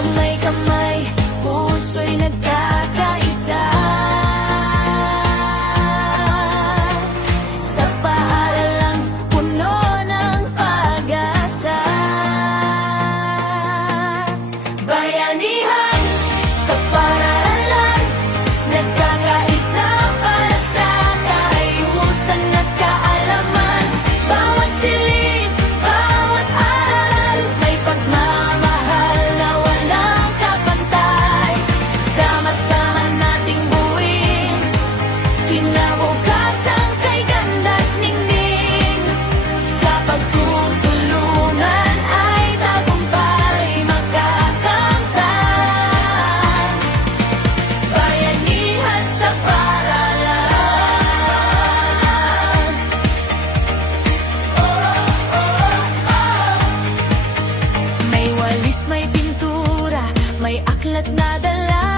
Kamay-kamay, puso'y nagkakaisa. Sa paaralang puno ng pag-asa. Bayanihan sa paaralan, nagkakaisa para sa kaayusan at kaalaman. Bawat silid, bawat aral, may pagmamahal na walang kapantay. Sama-sama nating buuin kinabukasan kay ganda't ningning. Sa pagtutulungan ay tagumpay makakamtan. Bayanihan sa paaralan. May walis, may pintura, may aklat na dala.